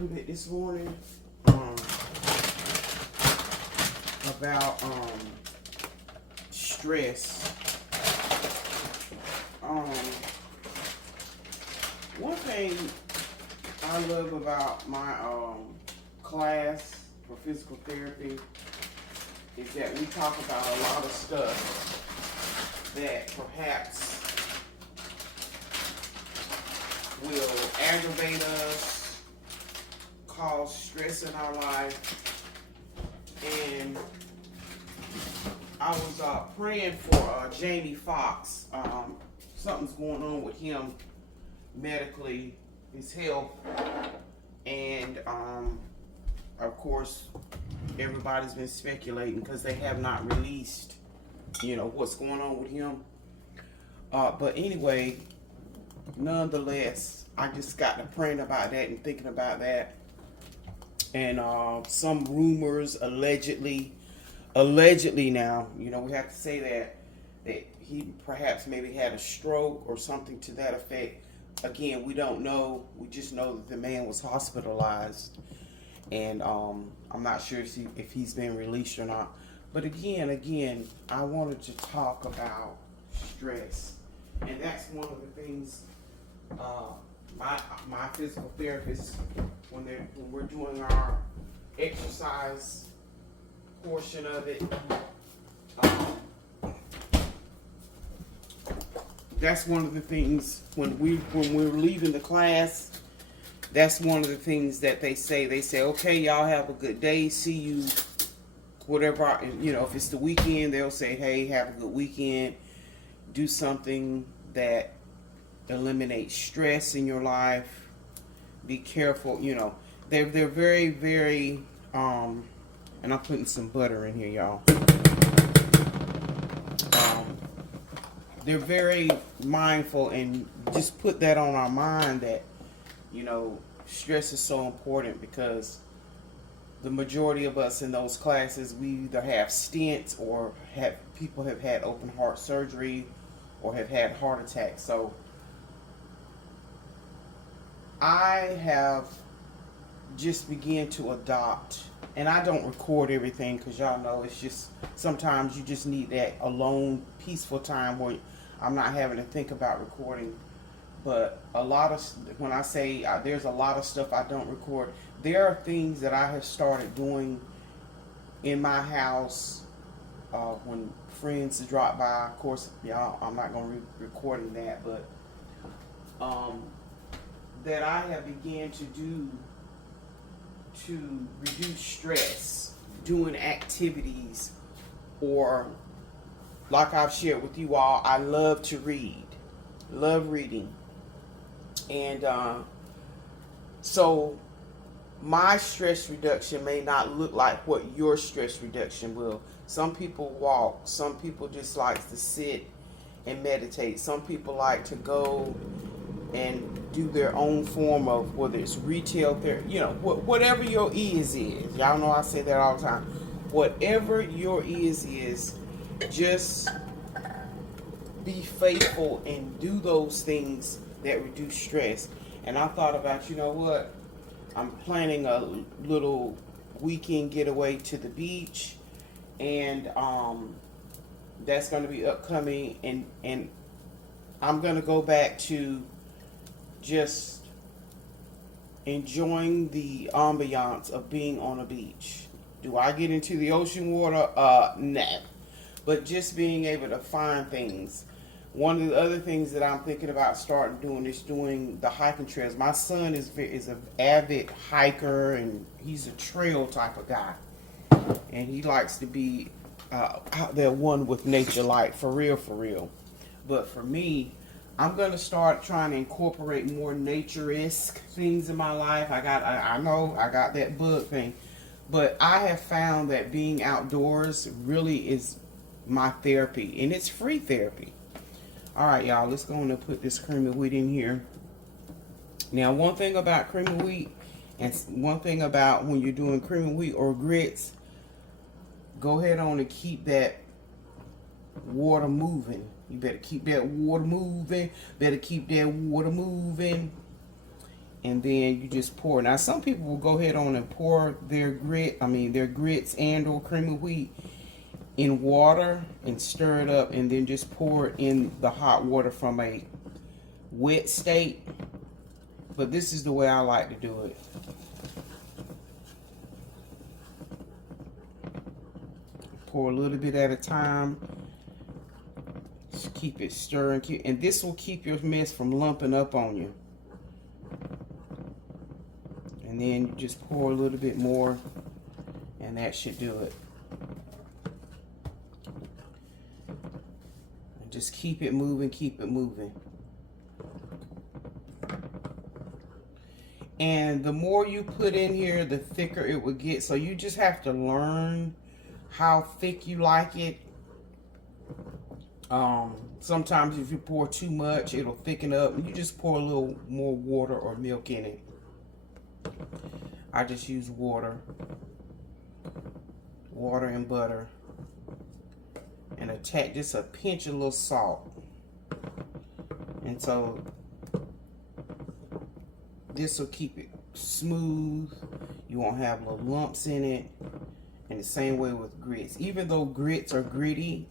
little bit this morning about stress. One thing I love about my class for physical therapy is that we talk about a lot of stuff that perhaps will aggravate us, cause stress in our life. And I was praying for Jamie Foxx. Something's going on with him medically, his health, and of course everybody's been speculating because they have not released, what's going on with him. But anyway, nonetheless, I just got to praying about that and thinking about that. And some rumors allegedly now, we have to say that he perhaps maybe had a stroke or something to that effect. Again, we don't know. We just know that the man was hospitalized, and I'm not sure if he's been released or not. But again, I wanted to talk about stress, and that's one of the things my physical therapist, when we're doing our exercise portion of it, that's one of the things when we're leaving the class. That's one of the things that they say. They say, "Okay, y'all have a good day. See you." Whatever, if it's the weekend, they'll say, "Hey, have a good weekend. Do something that eliminates stress in your life. Be careful." They're very, very and I'm putting some butter in here, y'all. They're very mindful, and just put that on our mind that stress is so important, because the majority of us in those classes, we either have stents or people have had open heart surgery or have had heart attacks. So I have just began to adopt, and I don't record everything because y'all know it's just sometimes you just need that alone, peaceful time where I'm not having to think about recording. But when I say there's a lot of stuff I don't record, there are things that I have started doing in my house when friends drop by. Of course, y'all, I'm not going to be recording that, but that I have began to do to reduce stress, doing activities, or like I've shared with you all, I love to read, love reading. And so my stress reduction may not look like what your stress reduction will. Some people walk, some people just like to sit and meditate, some people like to go and do their own form of, whether it's retail therapy, whatever your is. Y'all know I say that all the time. Whatever your is, just be faithful and do those things that reduce stress. And I thought about, what? I'm planning a little weekend getaway to the beach, and that's going to be upcoming, and I'm going to go back to just enjoying the ambiance of being on a beach. Do I get into the ocean water? Nah. But just being able to find things. One of the other things that I'm thinking about starting doing is doing the hiking trails. My son is an avid hiker, and he's a trail type of guy. And he likes to be out there one with nature, like for real. But for me, I'm going to start trying to incorporate more nature-esque things in my life. I know I got that bug thing. But I have found that being outdoors really is my therapy. And it's free therapy. All right, y'all. Let's go on and put this cream of wheat in here. Now, one thing about cream of wheat, and one thing about when you're doing cream of wheat or grits, go ahead on and keep that water moving. You better keep that water moving. and then you just pour. Now, some people will go ahead on and pour their grits and or cream of wheat in water and stir it up, and then just pour it in the hot water from a wet state. But this is the way I like to do it. Pour a little bit at a time. Just keep it stirring, and this will keep your mess from lumping up on you. And then you just pour a little bit more, and that should do it. And just keep it moving, keep it moving. And the more you put in here, the thicker it will get. So you just have to learn how thick you like it. Sometimes if you pour too much, it'll thicken up. You just pour a little more water or milk in it. I just use water and butter, and attack just a pinch of little salt. And so this will keep it smooth. You won't have little lumps in it. And the same way with grits. Even though grits are gritty,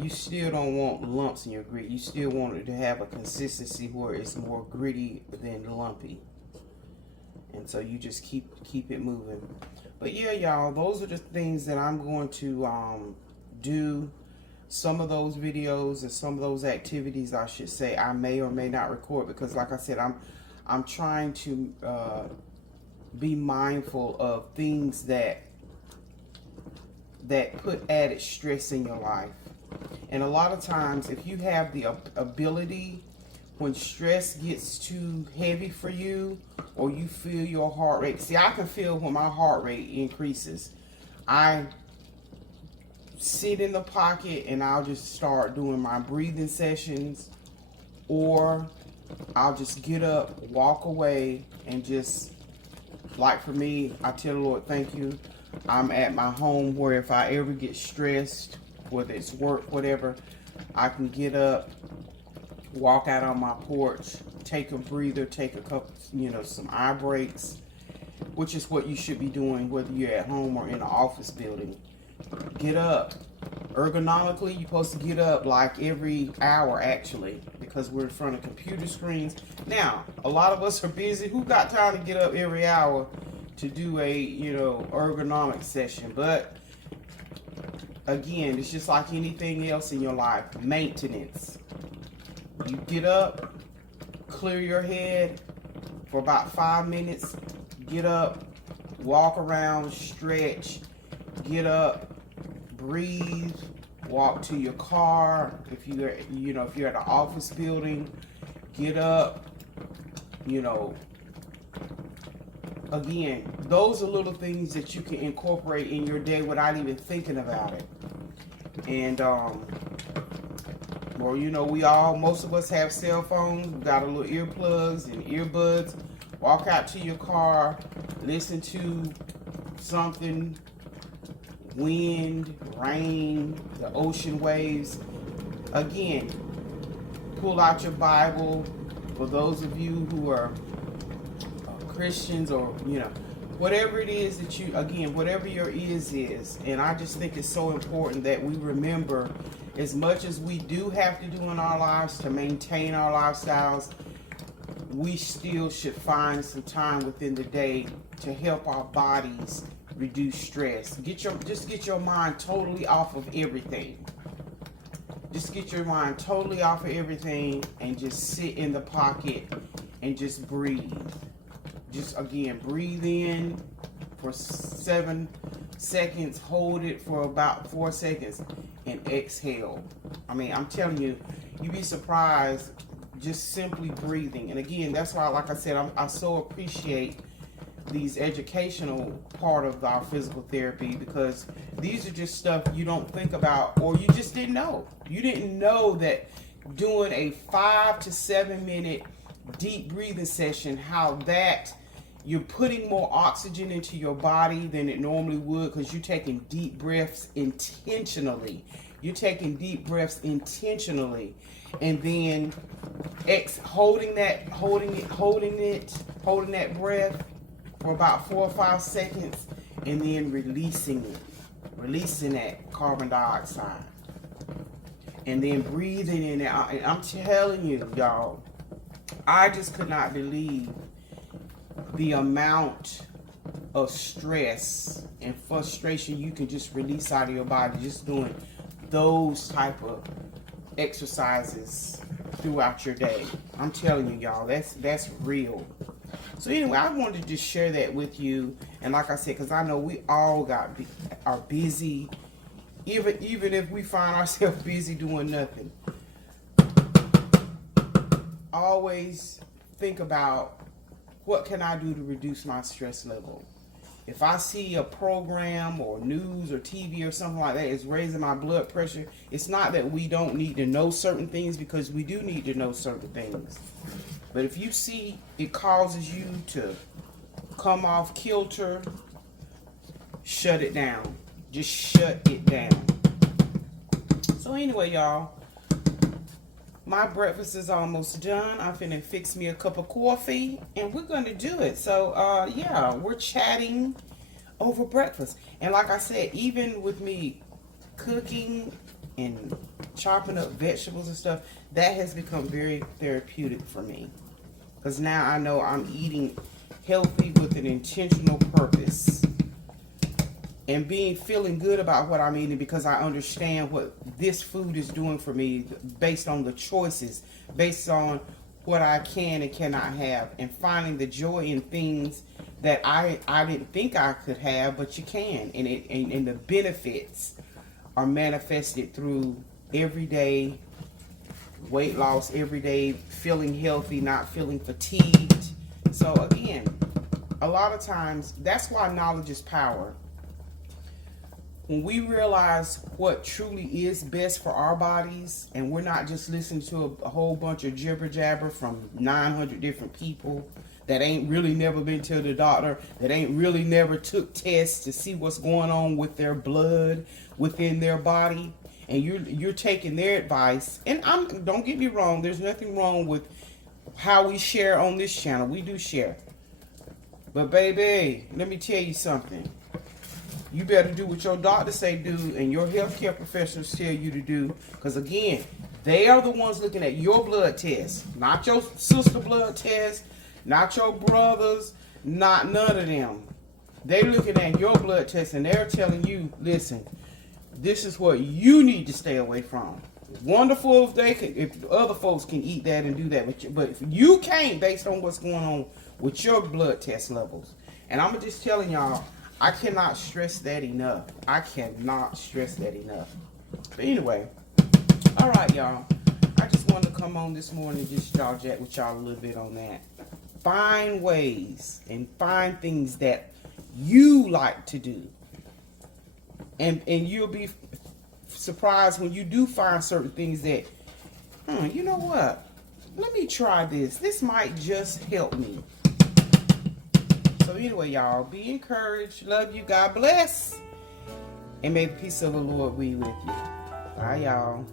you still don't want lumps in your grit. You still want it to have a consistency where it's more gritty than lumpy. And so you just keep it moving. But yeah, y'all, those are the things that I'm going to do. Some of those videos and some of those activities, I should say, I may or may not record, because like I said, I'm trying to be mindful of things that put added stress in your life. And a lot of times, if you have the ability, when stress gets too heavy for you, or you feel your heart rate, see, I can feel when my heart rate increases. I sit in the pocket and I'll just start doing my breathing sessions, or I'll just get up, walk away, and just, like for me, I tell the Lord, thank you. I'm at my home where if I ever get stressed, whether it's work, whatever, I can get up, walk out on my porch, take a breather, take a couple, some eye breaks, which is what you should be doing whether you're at home or in an office building. Get up. Ergonomically, you're supposed to get up like every hour, actually, because we're in front of computer screens. Now, a lot of us are busy. Who got time to get up every hour to do a, ergonomic session? But again, it's just like anything else in your life. Maintenance. You get up, clear your head for about 5 minutes, get up, walk around, stretch, get up, breathe, walk to your car. If you're at an office building, get up, again, those are little things that you can incorporate in your day without even thinking about it. And most of us have cell phones. We got a little earplugs and earbuds. Walk out to your car, listen to something, wind, rain, the ocean waves. Again, pull out your Bible. For those of you who are Christians, or whatever it is that whatever your is. And I just think it's so important that we remember, as much as we do have to do in our lives to maintain our lifestyles, we still should find some time within the day to help our bodies reduce stress. Just get your mind totally off of everything. Just get your mind totally off of everything and just sit in the pocket and just breathe. Just again, breathe in for 7 seconds, hold it for about 4 seconds, and exhale. I'm telling you, you'd be surprised just simply breathing. And again, that's why, like I said, I so appreciate these educational part of our physical therapy, because these are just stuff you don't think about, or you just didn't know. You didn't know that doing a 5 to 7 minute deep breathing session, how that you're putting more oxygen into your body than it normally would, because you're taking deep breaths intentionally. You're taking deep breaths intentionally, and then holding that breath for about 4 or 5 seconds, and then releasing that carbon dioxide, and then breathing in it. And I'm telling you, y'all, I just could not believe the amount of stress and frustration you can just release out of your body just doing those type of exercises throughout your day. I'm telling you, y'all, that's real. So anyway, I wanted to just share that with you. And like I said, because I know we all are busy, even if we find ourselves busy doing nothing. Always think about, what can I do to reduce my stress level? If I see a program or news or TV or something like that is raising my blood pressure, it's not that we don't need to know certain things, because we do need to know certain things. But if you see it causes you to come off kilter, shut it down. Just shut it down. So anyway, y'all, my breakfast is almost done. I'm finna fix me a cup of coffee, and we're gonna do it. So yeah, we're chatting over breakfast. And like I said, even with me cooking and chopping up vegetables and stuff, that has become very therapeutic for me, because now I know I'm eating healthy with an intentional purpose, and feeling good about what I'm eating, because I understand what this food is doing for me, based on the choices, based on what I can and cannot have, and finding the joy in things that I didn't think I could have, but you can, and the benefits are manifested through everyday weight loss, everyday feeling healthy, not feeling fatigued. So again, a lot of times, that's why knowledge is power. When we realize what truly is best for our bodies, and we're not just listening to a whole bunch of jibber jabber from 900 different people that ain't really never been to the doctor, that ain't really never took tests to see what's going on with their blood within their body, and you're taking their advice. And don't get me wrong, there's nothing wrong with how we share on this channel. We do share. But baby, let me tell you something. You better do what your doctor say do, and your healthcare professionals tell you to do. Because again, they are the ones looking at your blood test, not your sister blood test, not your brothers, not none of them. They're looking at your blood test, and they're telling you, listen, this is what you need to stay away from. Wonderful if other folks can eat that and do that, but if you can't, based on what's going on with your blood test levels. And I'm just telling y'all, I cannot stress that enough. I cannot stress that enough. But anyway, all right, y'all. I just wanted to come on this morning and just chat with y'all a little bit on that. Find ways and find things that you like to do. And you'll be surprised when you do find certain things that, you know what? Let me try this. This might just help me. So anyway, y'all, be encouraged. Love you. God bless. And may the peace of the Lord be with you. Bye, y'all.